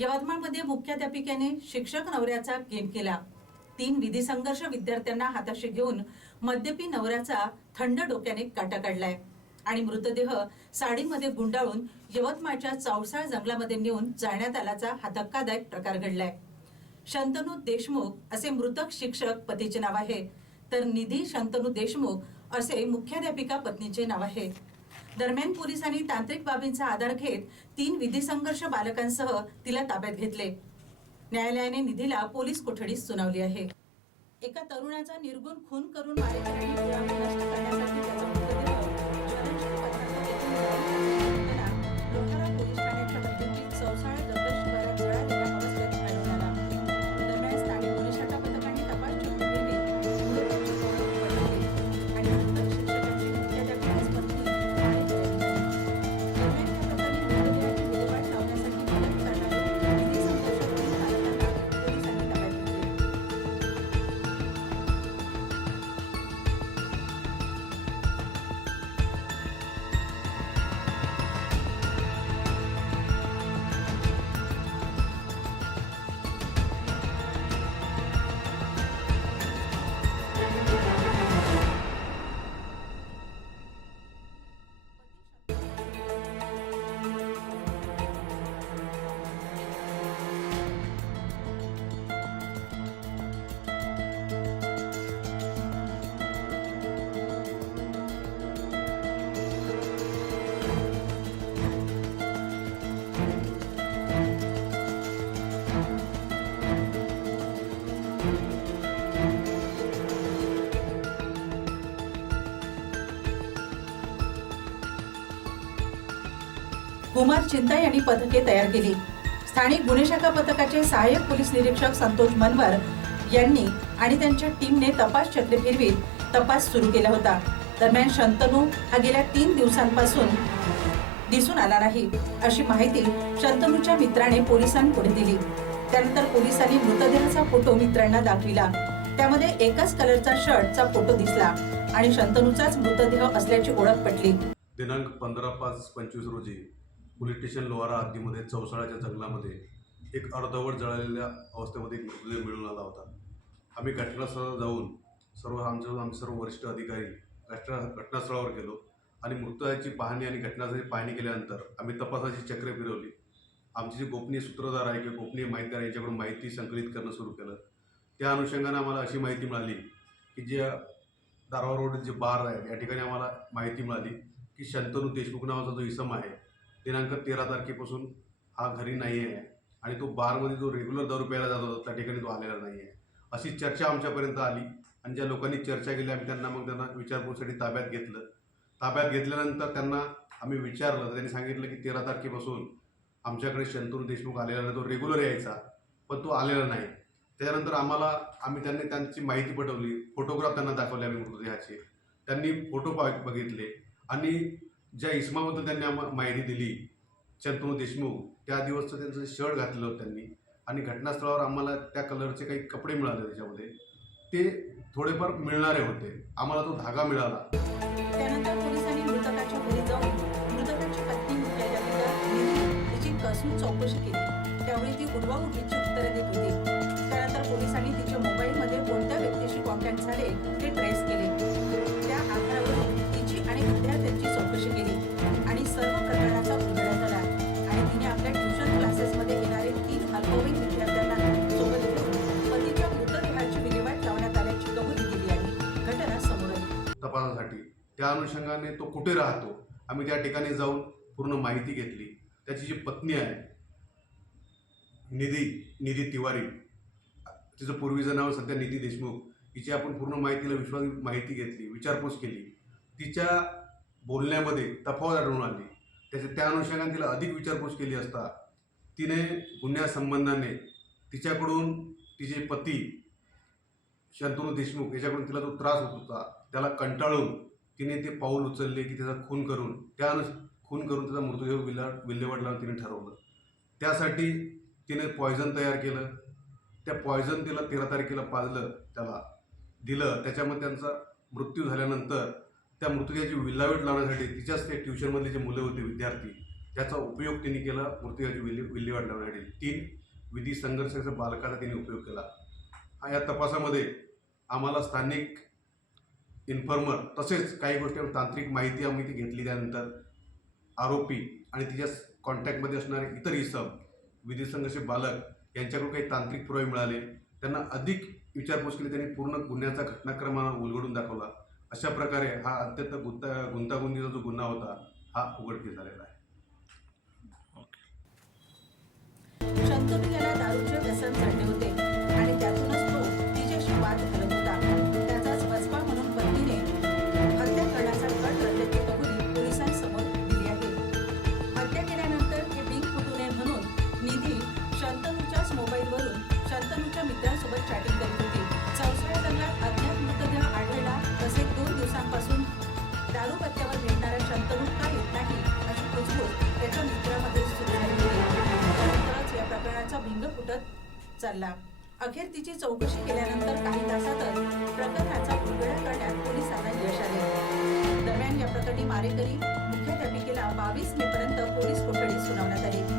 यवतमाळमध्ये मुख्याध्यापिकेने शिक्षक नवऱ्याचा गेम केला. तीन विधी संघर्ष विद्यार्थ्यांना हाताशी घेऊन मद्यपी नवऱ्याचा थंड डोक्याने काटा काढलाय. आणि मृतदेह साडीमध्ये गुंडाळून यवतमाळच्या चौसाळ जंगलामध्ये नेऊन जाळण्यात आल्याचा हा धक्कादायक प्रकार घडलाय. शंतनू देशमुख असे मृतक शिक्षक पतीचे नाव आहे. तर निधी शंतनू देशमुख असे मुख्याध्यापिका पत्नीचे नाव आहे. दरम्यान पोलिसांनी तांत्रिक बाबींचा आधार घेत तीन विधी संघर्ष बालकांसह तिला ताब्यात घेतले. न्यायालयाने निधीला पोलीस कोठडीस सुनावली आहे. एका तरुणाचा निर्गुण खून करून मारेकरी करण्यासाठी त्याचा मृतदेह कुमार चिंता यांनी पथके तयार केली. स्थानिक गुन्हे शाखा पथकाचे सहाय्यक पोलीस निरीक्षक संतोष मनवर यांनी आणि त्यांच्या टीमने तपास चक्र फिरवीत तपास सुरू केला होता. दरम्यान शंतनू हा गेल्या तीन दिवसांपासून दिसून आला नाही अशी माहिती शंतनूच्या मित्राने पोलिसांपुढे दिली. त्यानंतर पोलिसांनी मृतदेहाचा फोटो मित्रांना दाखविला. त्यामध्ये एकाच कलरचा शर्टचा फोटो दिसला आणि शंतनूचाच मृतदेह असल्याची ओळख पटली. दिनांक पंधरा पाच पंचवीस रोजी पोलीस स्टेशन लोहारा हद्दीमध्ये चौसाळ्याच्या जंगलामध्ये एक अर्धवट जळालेल्या अवस्थेमध्ये एक मृतदेह मिळून आला होता. आम्ही घटनास्थळावर जाऊन सर्व आमचे आमचे सर्व वरिष्ठ अधिकारी घटना घटनास्थळावर गेलो आणि मृतदेहाची पाहणी आणि घटनास्थळी पाहणी केल्यानंतर आम्ही तपासाची चक्रे फिरवली. आमचे जे गोपनीय सूत्रधार आहे किंवा गोपनीय माहितीदार यांच्याकडून माहिती संकलित करणं सुरू केलं त्या अनुषंगाने आम्हाला अशी माहिती मिळाली की जे दारवा रोड जे बार आहे या ठिकाणी आम्हाला माहिती मिळाली की शंतनू देशमुख नावाचा जो इसम आहे दिनांक तेरा तारखेपासून हा घरी नाही आहे आणि तो बारमध्ये जो रेग्युलर दारू प्यायला जात होता त्या ठिकाणी तो आलेला नाही आहे अशी चर्चा आमच्यापर्यंत आली. आणि ज्या लोकांनी चर्चा केली आम्ही त्यांना मग त्यांना विचारपूरसाठी ताब्यात घेतलं. ताब्यात घेतल्यानंतर त्यांना आम्ही विचारलं. तर त्यांनी सांगितलं की तेरा तारखेपासून आमच्याकडे शंतनू देशमुख आलेला नाही तो रेग्युलर यायचा. पण तो आलेला नाही. त्याच्यानंतर आम्हाला आम्ही त्यांनी त्यांची माहिती पटवली. फोटोग्राफ त्यांना दाखवले आम्ही मृतदेहाचे. त्यांनी फोटो बघितले. आणि ज्या इसमाबद्दल त्यांनी आम्हाला माहिती दिली शंतनू देशमुख त्या दिवसचं त्यांचं शर्ट घातलेलं होतं त्यांनी. आणि घटनास्थळावर आम्हाला त्या कलरचे काही कपडे मिळाले त्याच्यामध्ये. ते थोडेफार मिळणारे होते. आम्हाला तो धागा मिळाला. त्यानंतर पोलिसांनी मृतकाच्या घरी जाऊन मृतकाची पत्नी तिची कसून चौकशी केली. त्यावेळी ती उडवाउडवीची उत्तरे देत होती. त्यानंतर पोलिसांनी तिच्या मोबाईलमध्ये कोणत्या व्यक्तीशी कॉन्टॅक्ट झाले ते ट्रेस केले. त्या अनुषंगाने तो कुठे राहतो? आम्ही त्या ठिकाणी जाऊन पूर्ण माहिती घेतली. त्याची जी पत्नी आहे निधी निधी तिवारी तिचं पूर्वीचं नाव सध्या निधी देशमुख हिची आपण पूर्ण माहितीला विश्वास माहिती घेतली विचारपूस केली. तिच्या बोलण्यामध्ये तफावत आढळून आली. त्याच्या त्या अनुषंगाने तिला अधिक विचारपूस केली असता तिने गुन्ह्यासंबंधाने तिच्याकडून तिचे पती शंतनू देशमुख याच्याकडून तिला जो त्रास होत होता. त्याला कंटाळून तिने ते पाऊल उचलले की त्याचा खून करून त्या खून करून त्याचा मृतदेह विल्ला विल्हेवाट लावून तिने ठरवलं. त्यासाठी तिने पॉयझन तयार केलं. त्या पॉयझन तिला तेरा तारखेला पाजलं त्याला दिलं. त्याच्यामध्ये त्यांचा मृत्यू झाल्यानंतर त्या मृतदेहाची विल्हावेट लावण्यासाठी तिच्याच ते ट्युशनमधले जे मुलं होते विद्यार्थी त्याचा उपयोग त्यांनी केला मृतदेहाची विल्हे विल्हेवाट लावण्यासाठी. तीन विधी संघर्षाच्या बालकाचा तिने उपयोग केला. हा या तपासामध्ये आम्हाला स्थानिक इन्फॉर्मर तसेच काही गोष्टी तांत्रिक माहिती आम्ही ती घेतली त्यानंतर आरोपी आणि तिच्या कॉन्टॅक्टमध्ये असणारे इतर इसम विधी संघर्ष बालक यांच्याकडून काही तांत्रिक पुरावे मिळाले. त्यांना अधिक विचारपूस केली त्यांनी पूर्ण गुन्ह्याचा घटनाक्रमाला उलगडून दाखवला. अशा प्रकारे हा अत्यंत गुंता गुंतागुंतीचा जो गुन्हा होता हा उघडकीस झालेला आहे. शंतनू याला दारूचे व्यसन उचलला अखेर तिची चौकशी केल्यानंतर काही तासातच प्रकरणाचा उलगडा करण्यात पोलिसांना यश आले. दरम्यान या प्रकरणी मारेकरी मुख्याध्यापिकेला बावीस मे पर्यंत पोलीस कोठडी सुनावण्यात आली.